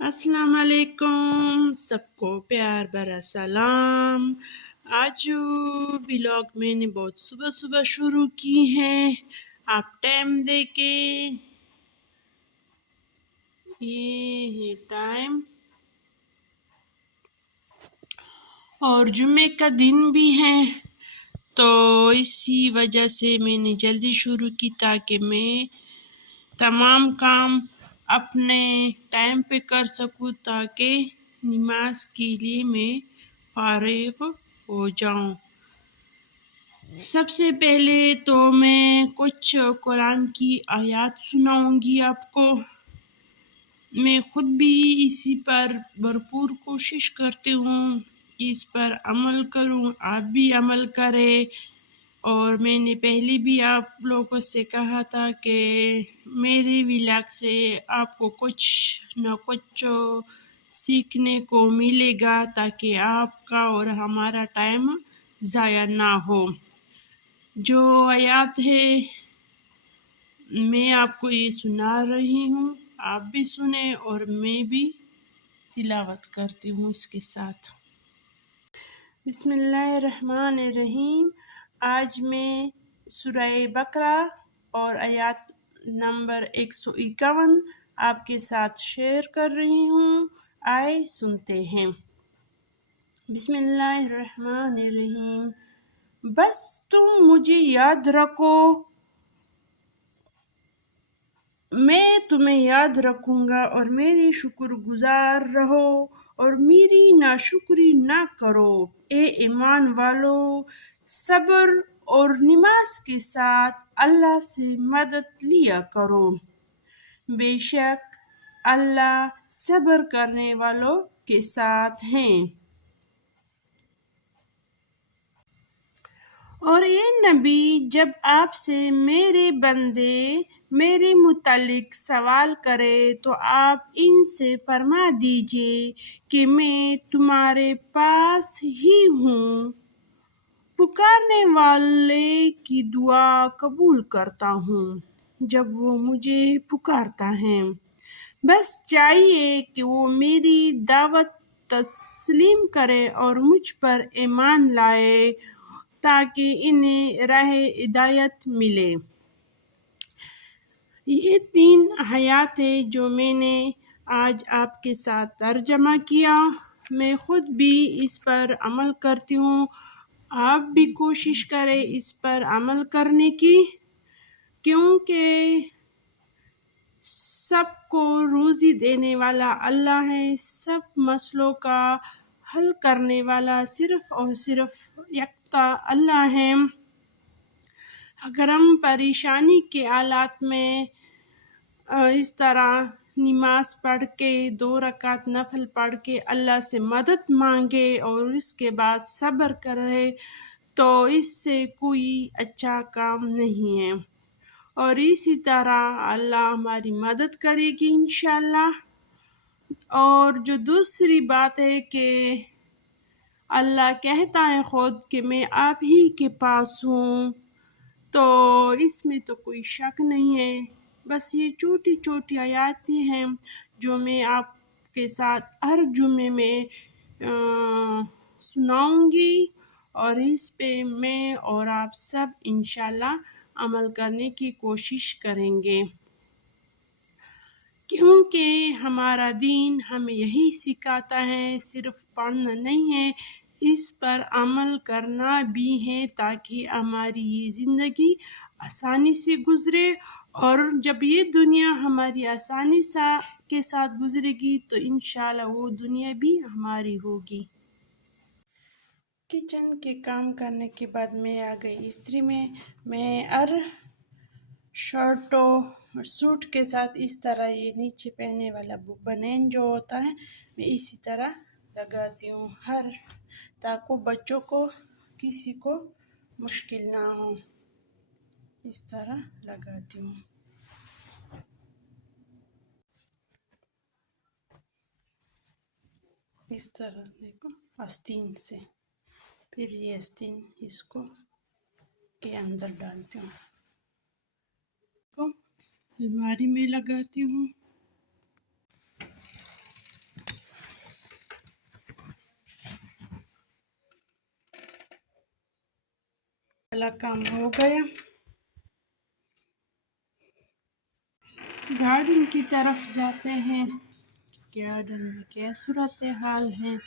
अस्सलाम वालेकुम, सबको प्यार भरा सलाम। आज व्लॉग मैंने बहुत सुबह सुबह शुरू की है। आप टाइम देके, ये है टाइम और जुम्मे का दिन भी है, तो इसी वजह से मैंने जल्दी शुरू की ताकि मैं तमाम काम अपने टाइम पे कर सकूँ, ताकि नमाज के लिए मैं फारिग हो जाऊँ। सबसे पहले तो मैं कुछ कुरान की आयत सुनाऊंगी आपको। मैं खुद भी इसी पर भरपूर कोशिश करती हूँ कि इस पर अमल करूँ, आप भी अमल करें। और मैंने पहले भी आप लोगों से कहा था कि मेरे व्लॉग से आपको कुछ न कुछ सीखने को मिलेगा, ताकि आपका और हमारा टाइम ज़ाया ना हो। जो आयत है मैं आपको ये सुना रही हूँ, आप भी सुने और मैं भी तिलावत करती हूँ इसके साथ। बिस्मिल्लाहिर्रहमानिर्रहीम। आज मैं सूरह बकरा और आयत नंबर 151 आपके साथ शेयर कर रही हूँ। आए सुनते हैं। बिस्मिल्लाहिर्रहमानिर्रहीम। बस तुम मुझे याद रखो, मैं तुम्हें याद रखूंगा, और मेरी शुक्रगुजार रहो और मेरी नाशुक्री ना करो। ए ईमान वालो, सब्र और नमाज के साथ अल्लाह से मदद लिया करो। बेशक अल्लाह सब्र करने वालों के साथ हैं। और ये नबी, जब आपसे मेरे बंदे मेरे मुतालिक सवाल करे तो आप इनसे फरमा दीजिए कि मैं तुम्हारे पास ही हूँ, पुकारने वाले की दुआ कबूल करता हूँ जब वो मुझे पुकारता है। बस चाहिए कि वो मेरी दावत तस्लीम करे और मुझ पर ईमान लाए, ताकि इन्हें राह हिदायत मिले। ये 3 आयत है जो मैंने आज आपके साथ तर्जमा किया। मैं खुद भी इस पर अमल करती हूँ, आप भी कोशिश करें इस पर अमल करने की, क्योंकि सबको रोज़ी देने वाला अल्लाह है। सब मसलों का हल करने वाला सिर्फ़ और सिर्फ़ यकता अल्लाह है। अगर हम परेशानी के हालात में इस तरह नमाज पढ़ के 2 रकात नफल पढ़ के अल्लाह से मदद मांगे और इसके बाद सब्र करे, तो इससे कोई अच्छा काम नहीं है। और इसी तरह अल्लाह हमारी मदद करेगी इंशाअल्लाह। और जो दूसरी बात है कि अल्लाह कहता है खुद कि मैं आप ही के पास हूँ, तो इसमें तो कोई शक नहीं है। बस ये छोटी छोटी आयतें हैं जो मैं आपके साथ हर जुम्मे में सुनाऊंगी, और इस पे मैं और आप सब इंशाल्लाह अमल करने की कोशिश करेंगे, क्योंकि हमारा दीन हमें यही सिखाता है। सिर्फ पढ़ना नहीं है, इस पर अमल करना भी है, ताकि हमारी ये ज़िंदगी आसानी से गुज़रे। और जब ये दुनिया हमारी आसानी के साथ गुज़रेगी तो इंशाल्लाह वो दुनिया भी हमारी होगी। किचन के काम करने के बाद मैं आ गई इस्त्री में। मैं हर शर्टों और सूट के साथ इस तरह ये नीचे पहनने वाला बनेन जो होता है, मैं इसी तरह लगाती हूँ हर, ताकि बच्चों को किसी को मुश्किल ना हो। इस तरह लगाती हूँ। इस तरह देखो आस्तीन से, फिर ये आस्तीन इसको के अंदर डालती हूँ, तो अलमारी में लगाती हूँ। वाला काम हो गया। गार्डन की तरफ जाते हैं। गार्डन में क्या सूरत हाल है।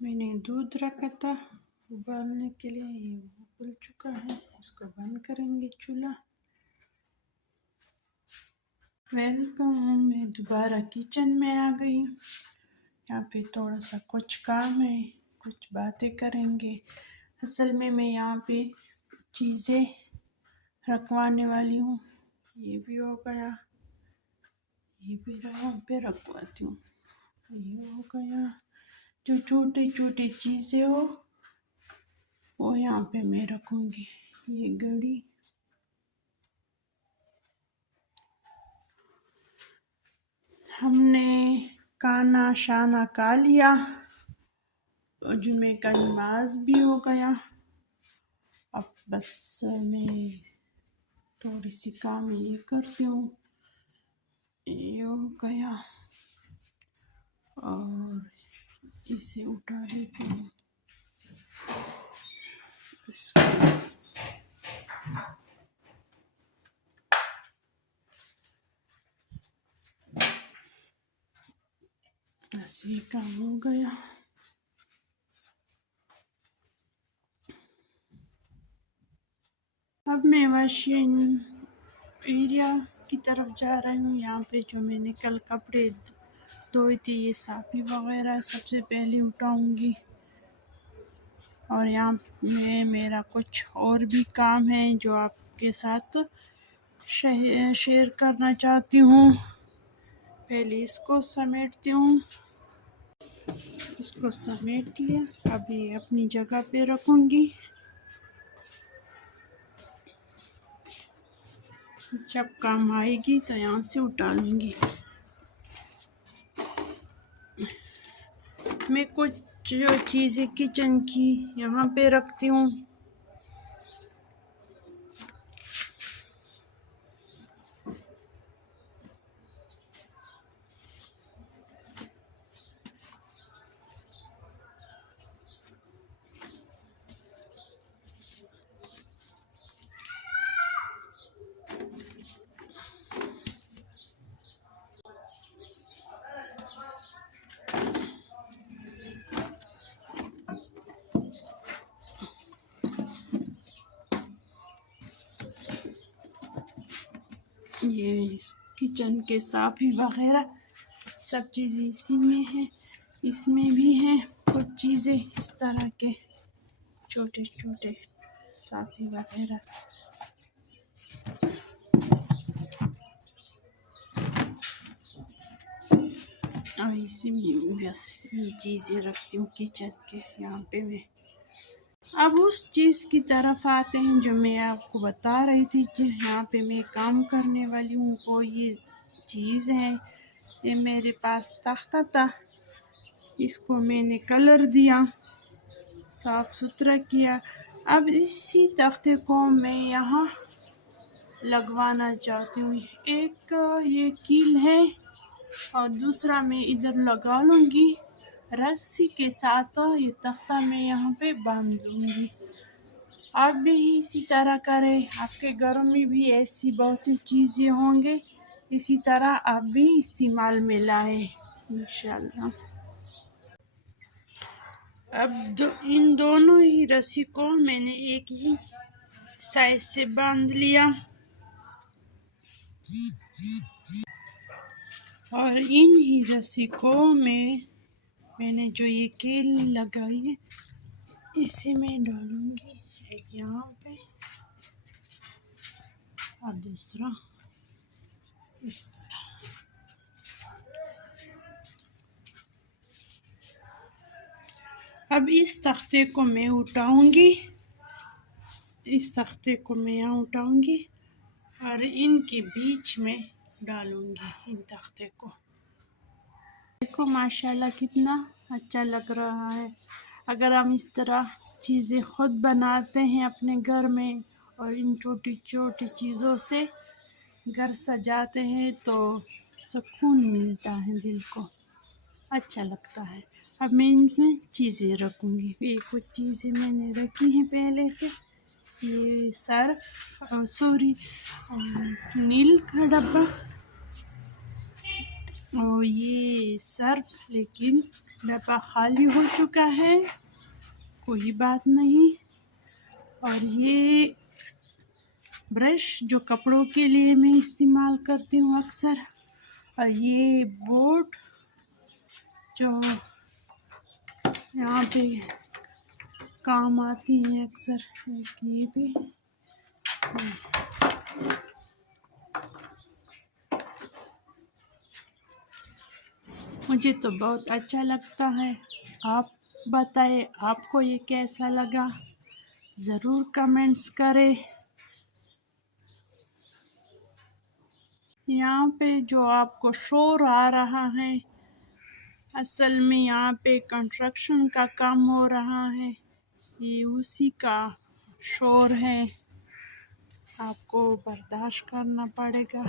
मैंने दूध रखा था उबालने के लिए, ये उबल चुका है। इसको बंद करेंगे चूल्हा। वेलकम, मैं दोबारा किचन में आ गई। यहाँ पे थोड़ा सा कुछ काम है, कुछ बातें करेंगे। असल में मैं यहाँ पे चीज़ें रखवाने वाली हूँ। ये भी हो गया, ये भी यहाँ पे रखवाती हूँ। ये हो गया। जो छोटे छोटे चीज़ें हो वो यहाँ पे मैं रखूँगी। ये घड़ी, हमने खाना शाना खा लिया और जुमे का नमाज भी हो गया। अब बस मैं थोड़ी सी काम ये करती हूँ। ये हो गया और इसे उठा लेती हूँ। बस ये काम हो गया। अब मैं वॉशिंग एरिया की तरफ जा रही हूँ। यहाँ पे जो मैंने कल कपड़े धोए थे, ये साफ़ी वगैरह सबसे पहले उठाऊँगी। और यहाँ में मेरा कुछ और भी काम है जो आपके साथ शेयर करना चाहती हूँ। पहले इसको समेटती हूँ। इसको समेट लिया, अभी अपनी जगह पे रखूँगी। जब काम आएगी तो यहाँ से उठा लूँगी। मैं कुछ जो चीज़ें किचन की यहाँ पे रखती हूँ। ये इस किचन के साफ़ी वगैरह सब चीज़ें इसी में है। इसमें भी हैं कुछ चीज़ें इस तरह के छोटे छोटे साफ़ी वगैरह। और इसी में बस ये चीज़ें रखती हूँ किचन के यहाँ पे मैं। अब उस चीज़ की तरफ आते हैं जो मैं आपको बता रही थी कि यहाँ पे मैं काम करने वाली हूँ। वो ये चीज़ है, ये मेरे पास तख्ता था, इसको मैंने कलर दिया, साफ़ सुथरा किया। अब इसी तख्ते को मैं यहाँ लगवाना चाहती हूँ। एक ये कील है और दूसरा मैं इधर लगा लूँगी रस्सी के साथ ये तख्ता मैं यहाँ पे बांध लूँगी। आप भी इसी तरह करें। आपके घरों में भी ऐसी बहुत सी चीज़ें होंगे, इसी तरह आप भी इस्तेमाल में लाए इंशाल्लाह। अब इन दोनों ही रस्सी को मैंने एक ही साइज से बांध लिया और इन ही रस्सी को मैंने जो ये कील लगाई है इसे मैं डालूंगी, एक यहाँ पे और दूसरा इस तरह। अब इस तख्ते को मैं उठाऊंगी, इस तख्ते को मैं यहाँ उठाऊंगी और इनके बीच में डालूंगी इन तख्ते को। देखो माशाल्लाह कितना अच्छा लग रहा है। अगर हम इस तरह चीज़ें खुद बनाते हैं अपने घर में और इन छोटी छोटी चीज़ों से घर सजाते हैं तो सुकून मिलता है, दिल को अच्छा लगता है। अब मैं इनमें चीज़ें रखूँगी। ये कुछ चीज़ें मैंने रखी हैं पहले से। ये सर्फ नील का डब्बा और ये सर्फ, लेकिन डब्बा खाली हो चुका है, कोई बात नहीं। और ये ब्रश जो कपड़ों के लिए मैं इस्तेमाल करती हूँ अक्सर, और ये बोट जो यहाँ पे काम आती है अक्सर, ये भी। मुझे तो बहुत अच्छा लगता है। आप बताएं आपको ये कैसा लगा, ज़रूर कमेंट्स करें। यहाँ पे जो आपको शोर आ रहा है, असल में यहाँ पे कंस्ट्रक्शन का काम हो रहा है, ये उसी का शोर है, आपको बर्दाश्त करना पड़ेगा।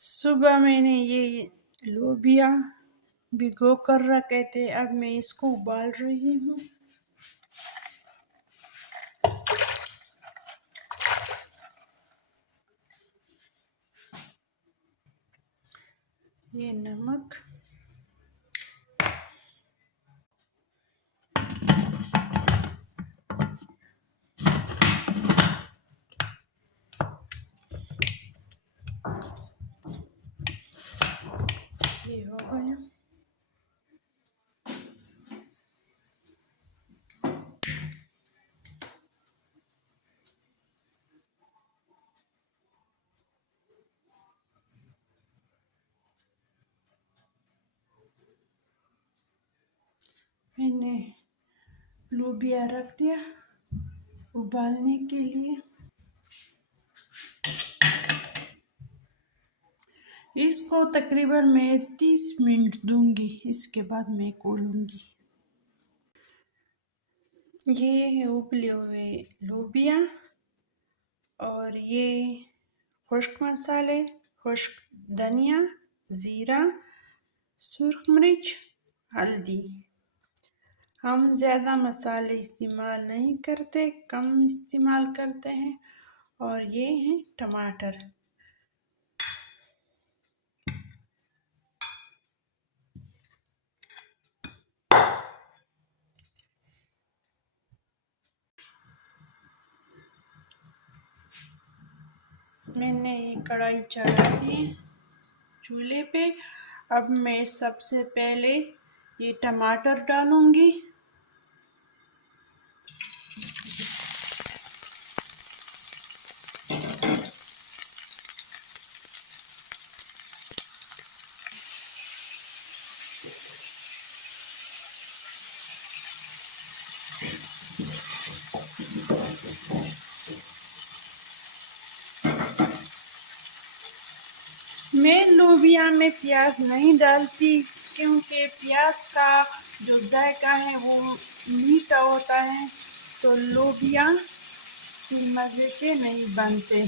सुबह मैंने ये लोबिया भिगो कर रखे थे, अब मैं इसको उबाल रही हूँ। ये नमक, ये हो गया। मैंने लोबिया रख दिया उबालने के लिए। इसको तकरीबन मैं 30 मिनट दूंगी, इसके बाद मैं खोलूंगी। ये है उबले हुए लोबिया और ये खुश्क मसाले, खुश्क धनिया, ज़ीरा, सुर्ख मिर्च, हल्दी। हम ज़्यादा मसाले इस्तेमाल नहीं करते, कम इस्तेमाल करते हैं। और ये हैं टमाटर। मैंने ये कढ़ाई चढ़ा दी चूल्हे पे। अब मैं सबसे पहले ये टमाटर डालूंगी। मैं लोबिया में प्याज नहीं डालती, क्योंकि प्याज का जो जायका है वो मीठा होता है, तो लोबिया फिर मज़े के नहीं बनते।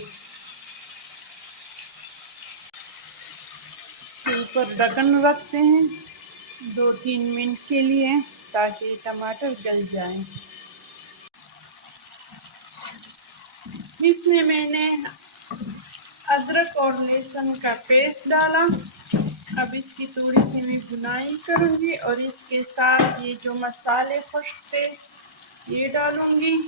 ऊपर ढक्कन रखते हैं 2-3 मिनट के लिए ताकि टमाटर गल जाएं। इसमें मैंने अदरक और लहसुन का पेस्ट डाला। अब इसकी थोड़ी सी मैं भुनाई करूँगी और इसके साथ ये जो मसाले खुश्क थे ये डालूँगी।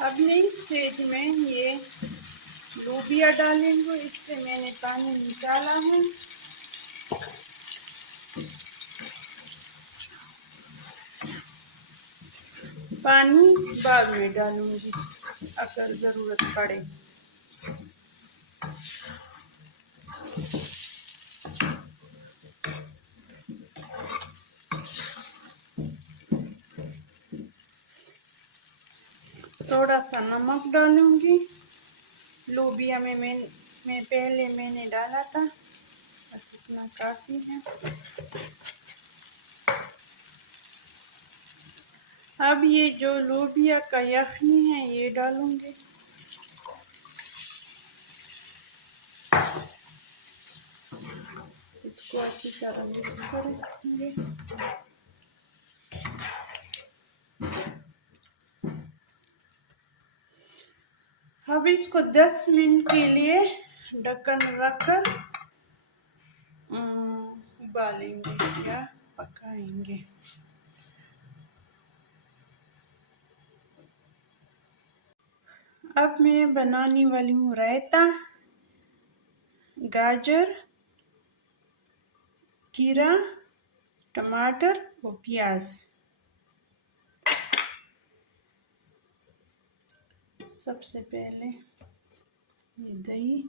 अब मैं इस स्टेज में ये लोबिया डालेंगे। इससे मैंने पानी निकाला है। पानी बाद में डालूंगी अगर ज़रूरत पड़े। थोड़ा सा नमक डालूंगी। लोबिया में मैं पहले मैंने डाला था, बस इतना काफ़ी है। अब ये जो लोबिया का यखनी है ये डालूंगी। इसको अच्छी तरह मिक्स करेंगे। अब इसको 10 मिनट के लिए ढक्कन रखकर उबालेंगे या पकाएंगे। अब मैं बनाने वाली हूँ रायता। गाजर, खीरा, टमाटर और प्याज। सबसे पहले ये दही,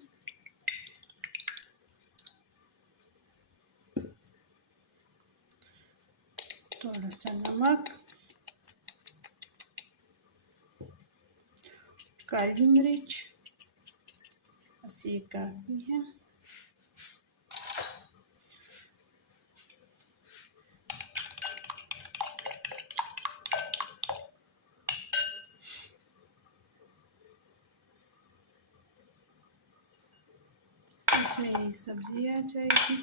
थोड़ा सा नमक, काली मिर्च, बस ये काफ़ी है। इसमें ये सब्जी आ जाएगी।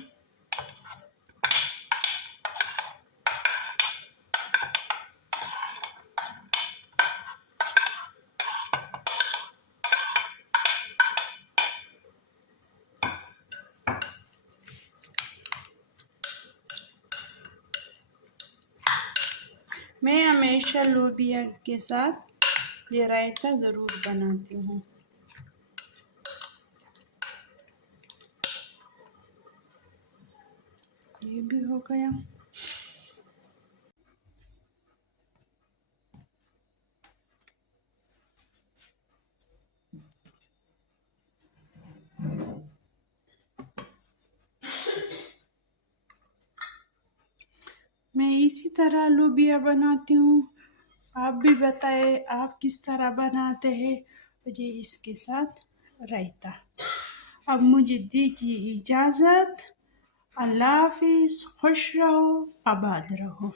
मैं हमेशा लोबिया के साथ ये रायता ज़रूर बनाती हूँ। ये भी हो गया। मैं इसी तरह लोबिया बनाती हूँ। आप भी बताएं आप किस तरह बनाते हैं। मुझे इसके साथ रायता। अब मुझे दीजिए इजाज़त। अल्लाह हाफिज़। खुश रहो, आबाद रहो।